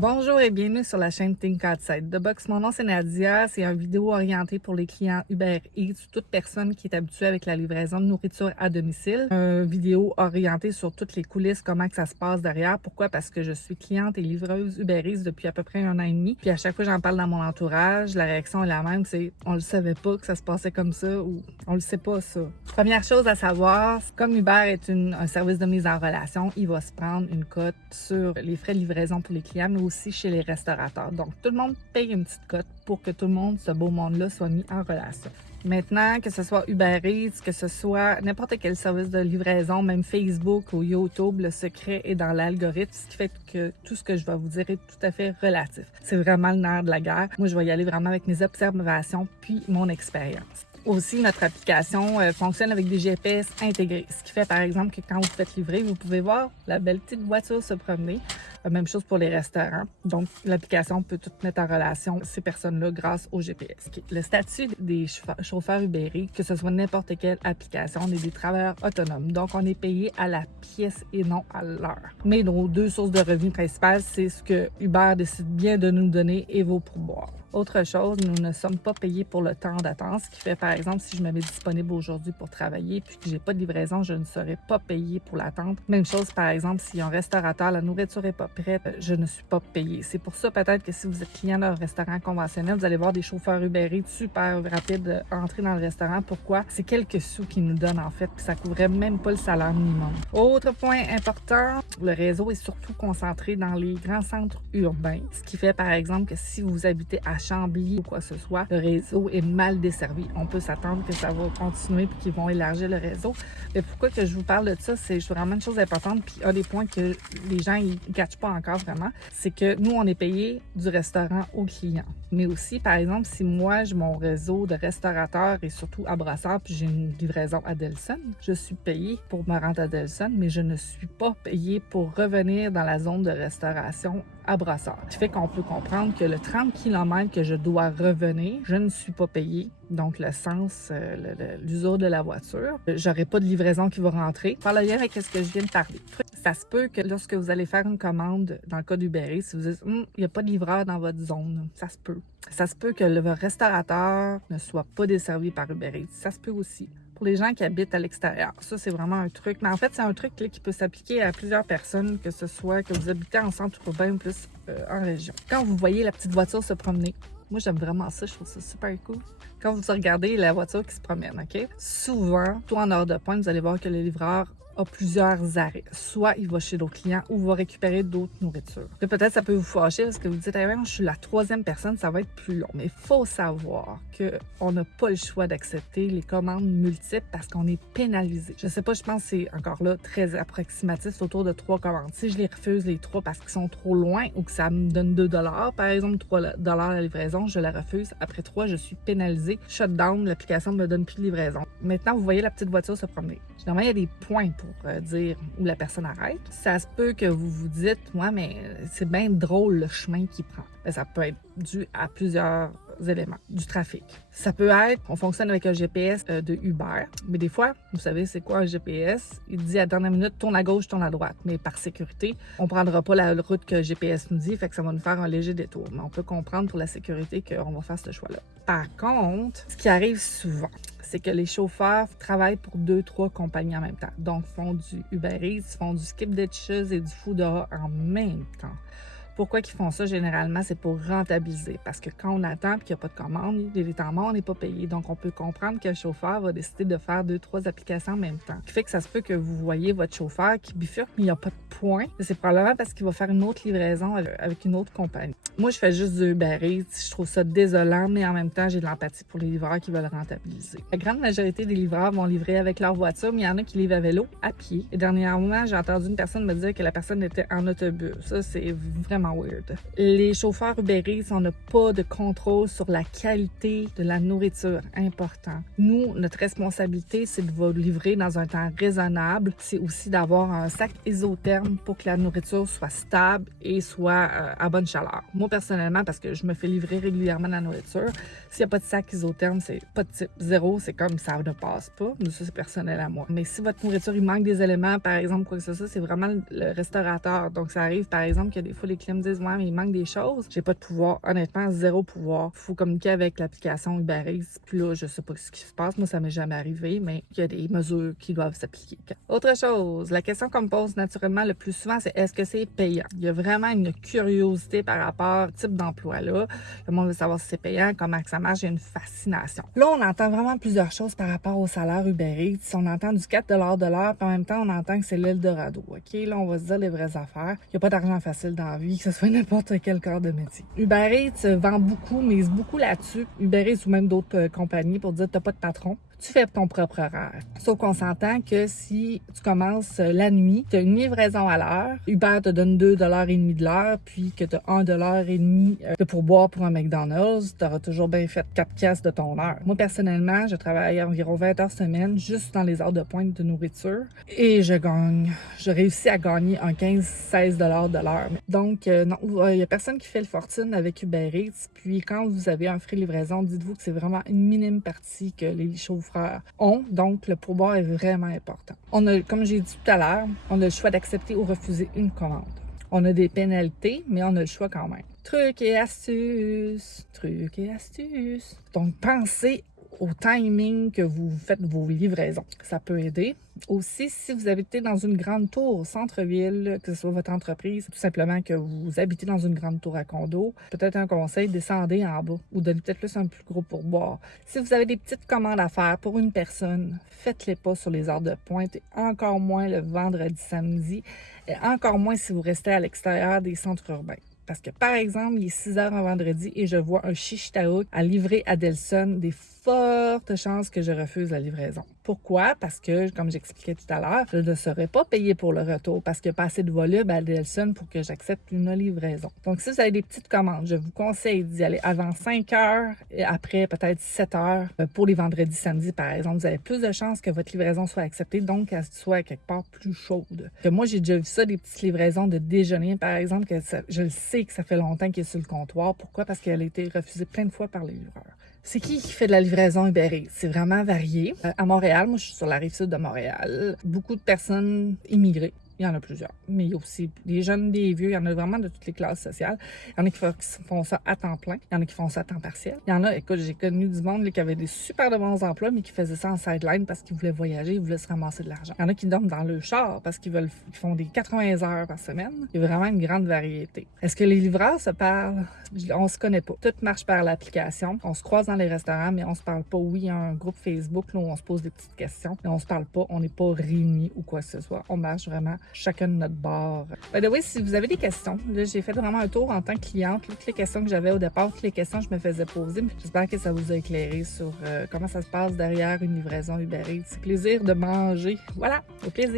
Bonjour et bienvenue sur la chaîne Think Outside the Box. Mon nom c'est Nadia, c'est une vidéo orientée pour les clients Uber Eats, toute personne qui est habituée avec la livraison de nourriture à domicile. Une vidéo orientée sur toutes les coulisses, comment que ça se passe derrière. Pourquoi? Parce que je suis cliente et livreuse Uber Eats depuis à peu près 1 an et demi. Puis à chaque fois que j'en parle dans mon entourage, la réaction est la même, c'est on le savait pas que ça se passait comme ça ou on le sait pas ça. Première chose à savoir, comme Uber est un service de mise en relation, il va se prendre une cote sur les frais de livraison pour les clients, mais aussi chez les restaurateurs. Donc, tout le monde paye une petite cote pour que tout le monde, ce beau monde-là, soit mis en relation. Maintenant, que ce soit Uber Eats, que ce soit n'importe quel service de livraison, même Facebook ou YouTube, le secret est dans l'algorithme, ce qui fait que tout ce que je vais vous dire est tout à fait relatif. C'est vraiment le nerf de la guerre. Moi, je vais y aller vraiment avec mes observations puis mon expérience. Aussi, notre application fonctionne avec des GPS intégrés, ce qui fait par exemple que quand vous faites livrer, vous pouvez voir la belle petite voiture se promener. Même chose pour les restaurants. Donc, l'application peut tout mettre en relation ces personnes-là grâce au GPS. Le statut des chauffeurs Uber Eats, que ce soit n'importe quelle application, on est des travailleurs autonomes. Donc, on est payé à la pièce et non à l'heure. Mais nos deux sources de revenus principales, c'est ce que Uber décide bien de nous donner et vos pourboires. Autre chose, nous ne sommes pas payés pour le temps d'attente, ce qui fait, par exemple, si je me mets disponible aujourd'hui pour travailler puis que j'ai pas de livraison, je ne serai pas payée pour l'attente. Même chose, par exemple, si un restaurateur, la nourriture est pas prête, je ne suis pas payée. C'est pour ça, peut-être, que si vous êtes client d'un restaurant conventionnel, vous allez voir des chauffeurs Uber Eats super rapides entrer dans le restaurant. Pourquoi? C'est quelques sous qu'ils nous donnent, en fait, puis ça couvrait même pas le salaire minimum. Autre point important, le réseau est surtout concentré dans les grands centres urbains, ce qui fait, par exemple, que si vous habitez à Chambly ou quoi que ce soit, le réseau est mal desservi. On peut s'attendre que ça va continuer puis qu'ils vont élargir le réseau. Mais pourquoi que je vous parle de ça, c'est vraiment une chose importante puis un des points que les gens ils catchent pas encore vraiment, c'est que nous, on est payé du restaurant au client. Mais aussi, par exemple, si moi, j'ai mon réseau de restaurateurs et surtout à Brassard puis j'ai une livraison à Delson, je suis payée pour me rendre à Delson, mais je ne suis pas payée pour revenir dans la zone de restauration à Brassard. Ce qui fait qu'on peut comprendre que le 30 km que je dois revenir, je ne suis pas payée. Donc, l'essence, l'usure de la voiture. J'aurai pas de livraison qui va rentrer. Par le lien avec ce que je viens de parler. Ça se peut que lorsque vous allez faire une commande, dans le cas d'Uber Eats, si vous dites il n'y a pas de livreur dans votre zone, ça se peut. Ça se peut que le restaurateur ne soit pas desservi par Uber Eats. Ça se peut aussi. Pour les gens qui habitent à l'extérieur. Ça, c'est vraiment un truc. Mais en fait, c'est un truc là, qui peut s'appliquer à plusieurs personnes, que ce soit que vous habitez en centre urbain ou plus en région. Quand vous voyez la petite voiture se promener, moi, j'aime vraiment ça. Je trouve ça super cool. Quand vous regardez la voiture qui se promène, OK? Souvent, tout en heure de pointe, vous allez voir que le livreur a plusieurs arrêts. Soit il va chez d'autres clients ou va récupérer d'autres nourritures. Peut-être ça peut vous fâcher parce que vous dites hey, je suis la 3e personne, ça va être plus long. Mais il faut savoir qu'on n'a pas le choix d'accepter les commandes multiples parce qu'on est pénalisé. Je sais pas, je pense que c'est encore là très approximatif, c'est autour de 3 commandes. Si je les refuse les 3 parce qu'ils sont trop loin ou que ça me donne 2 $, par exemple 3 $ la livraison, je la refuse. Après 3, je suis pénalisée. Shutdown, l'application ne me donne plus de livraison. Maintenant, vous voyez la petite voiture se promener. Généralement, il y a des points pour dire où la personne arrête. Ça se peut que vous vous dites, ouais, mais c'est bien drôle le chemin qu'il prend. Mais ça peut être dû à plusieurs éléments du trafic. Ça peut être, on fonctionne avec un GPS de Uber, mais des fois, vous savez c'est quoi un GPS? Il dit à la dernière minute, tourne à gauche, tourne à droite. Mais par sécurité, on ne prendra pas la route que le GPS nous dit, fait que ça va nous faire un léger détour. Mais on peut comprendre pour la sécurité qu'on va faire ce choix-là. Par contre, ce qui arrive souvent, c'est que les chauffeurs travaillent pour 2-3 compagnies en même temps. Donc, font du Uber Eats, font du Skip Ditches et du Foodora en même temps. Pourquoi ils font ça généralement? C'est pour rentabiliser. Parce que quand on attend et qu'il n'y a pas de commande, il est temps mort, on n'est pas payé. Donc, on peut comprendre qu'un chauffeur va décider de faire 2-3 applications en même temps. Ce qui fait que ça se peut que vous voyez votre chauffeur qui bifurque, mais il n'y a pas de point. C'est probablement parce qu'il va faire une autre livraison avec une autre compagnie. Moi, je fais juste du Uber Eats. Je trouve ça désolant, mais en même temps, j'ai de l'empathie pour les livreurs qui veulent rentabiliser. La grande majorité des livreurs vont livrer avec leur voiture, mais il y en a qui livrent à vélo, à pied. Et dernièrement, j'ai entendu une personne me dire que la personne était en autobus. Ça, c'est vraiment weird. Les chauffeurs Uber Eats, on n'a pas de contrôle sur la qualité de la nourriture. Important. Nous, notre responsabilité, c'est de vous livrer dans un temps raisonnable. C'est aussi d'avoir un sac isotherme pour que la nourriture soit stable et soit à bonne chaleur. Moi, moi, personnellement, parce que je me fais livrer régulièrement de la nourriture, s'il n'y a pas de sac isotherme, c'est pas de type 0, c'est comme ça ne passe pas. Mais ça, c'est personnel à moi. Mais si votre nourriture, il manque des éléments, par exemple, quoi que ce soit, c'est vraiment le restaurateur. Donc, ça arrive, par exemple, que des fois, les clients me disent « Ouais, mais il manque des choses. » J'ai pas de pouvoir. Honnêtement, zéro pouvoir. Il faut communiquer avec l'application Uber Eats. Puis là, je sais pas ce qui se passe. Moi, ça m'est jamais arrivé, mais il y a des mesures qui doivent s'appliquer. Autre chose, la question qu'on me pose naturellement le plus souvent, c'est est-ce que c'est payant? Il y a vraiment une curiosité par rapport au type d'emploi-là. Le monde veut savoir si c'est payant, comment ça marche. Il y a une fascination. Là, on entend vraiment plusieurs choses par rapport au salaire Uber Eats. On entend du 4 de l'heure, puis en même temps, on entend que c'est l'Eldorado. OK? Là, on va se dire les vraies affaires. Il n'y a pas d'argent facile dans la vie, que ce soit n'importe quel corps de métier. Uber Eats vend beaucoup, mise beaucoup là-dessus. Uber Eats ou même d'autres compagnies pour dire t'as pas de patron. Tu fais ton propre horaire. Sauf qu'on s'entend que si tu commences la nuit, tu as une livraison à l'heure, Uber te donne 2,5 $ de l'heure, puis que tu as 1,5 $ de pourboire pour un McDonald's, tu auras toujours bien fait 4 piastres de ton heure. Moi, personnellement, je travaille environ 20 heures semaine, juste dans les heures de pointe de nourriture, et je réussis à gagner un 15-16 $ de l'heure. Donc, non, il n'y a personne qui fait le fortune avec Uber Eats, puis quand vous avez un frais de livraison, dites-vous que c'est vraiment une minime partie que les chauffeurs ont, donc le pourboire est vraiment important. On a, comme j'ai dit tout à l'heure, on a le choix d'accepter ou refuser une commande. On a des pénalités, mais on a le choix quand même. Trucs et astuces. Donc, pensez au timing que vous faites vos livraisons. Ça peut aider. Aussi, si vous habitez dans une grande tour au centre-ville, que ce soit votre entreprise, tout simplement que vous habitez dans une grande tour à condo, peut-être un conseil, descendez en bas ou donnez peut-être plus un plus gros pourboire. Si vous avez des petites commandes à faire pour une personne, faites-les pas sur les heures de pointe, et encore moins le vendredi, samedi, et encore moins si vous restez à l'extérieur des centres urbains. Parce que, par exemple, il est 6 heures un vendredi et je vois un shish taouk à livrer à Delson, des fortes chances que je refuse la livraison. Pourquoi? Parce que, comme j'expliquais tout à l'heure, je ne serais pas payée pour le retour parce qu'il n'y a pas assez de volume à Delson pour que j'accepte une livraison. Donc, si vous avez des petites commandes, je vous conseille d'y aller avant 5 heures et après peut-être 7 heures pour les vendredis, samedis, par exemple. Vous avez plus de chances que votre livraison soit acceptée, donc qu'elle soit quelque part plus chaude. Que moi, j'ai déjà vu ça, des petites livraisons de déjeuner, par exemple, que je le sais que ça fait longtemps qu'il est sur le comptoir. Pourquoi? Parce qu'elle a été refusée plein de fois par les livreurs. C'est qui fait de la livraison Uber Eats? C'est vraiment varié. À Montréal, moi je suis sur la rive sud de Montréal, beaucoup de personnes immigrées. Il y en a plusieurs. Mais il y a aussi des jeunes, des vieux. Il y en a vraiment de toutes les classes sociales. Il y en a qui font ça à temps plein. Il y en a qui font ça à temps partiel. Il y en a, écoute, j'ai connu du monde là, qui avait des super de bons emplois, mais qui faisaient ça en sideline parce qu'ils voulaient voyager, ils voulaient se ramasser de l'argent. Il y en a qui dorment dans le char parce qu'ils font des 80 heures par semaine. Il y a vraiment une grande variété. Est-ce que les livreurs se parlent? On se connaît pas. Tout marche par l'application. On se croise dans les restaurants, mais on se parle pas. Oui, il y a un groupe Facebook là, où on se pose des petites questions, mais on se parle pas. On n'est pas réunis ou quoi que ce soit. On marche vraiment chacun de notre bord. By the way, si vous avez des questions, là, j'ai fait vraiment un tour en tant que cliente. Toutes les questions que j'avais au départ, toutes les questions que je me faisais poser. J'espère que ça vous a éclairé sur comment ça se passe derrière une livraison Uber Eats. C'est plaisir de manger. Voilà, au plaisir.